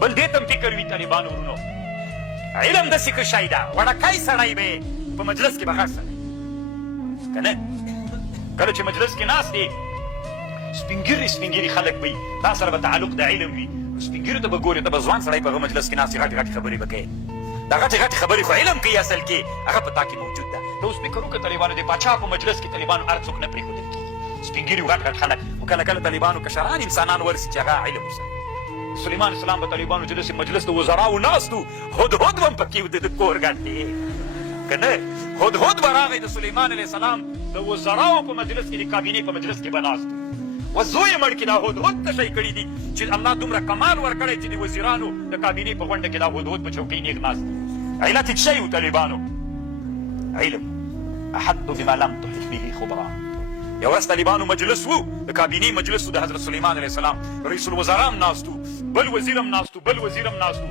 بل دې ته هم فکر وي طالبانو ورونو علم داسې ښه شی ده وړکی سړی به یې په مجلس کې به غټ سړی که نه کله چې مجلس کې ناست دی سپین ږیري خلک به وي تا سره به تعلق د علم وي سپین ږیرو ته به ګورې ته به ځوان سړی په هغه مجلس کې ناست غټې غټې خبرې به کوې دا غټې خبرې خو علم کوي اصل کې هغه په تا کې موجود ده ته اوس فکر وکړه طالبانو د پاچا په مجلس کې طالبانو هر څوک نه پرېښودل کېږي سپین ږیري غټ خلک خو کله کله طالبانو کشران انسانان ورسي چې هغه علم ورسره سلیمان اسلام په طالبانو چې داسې مجلس د وزراو ناست و هدهد به هم پکې و د کور ګډ دی که نه هدهد به راغی د سلیمان علیه السلام د وزراو په مجلس کې د کابینې په مجلس کې به ناست و زوی یې مړ کړي دا هدهد ته شی کړي دي چې الله دومره کمال ورکړی چې د وزیرانو د کابینې په غونډه کې دا هدهد په چوکۍ نیغ ناست علت یې څه شی و طالبانو علم احط بما لم تحط به خبرا یو ورځ طالبانو مجلس و د کابینې مجلس و د حضرت سلیمان علیه السلام رئیس الوزرا هم ناست و بل وزیر هم ناست و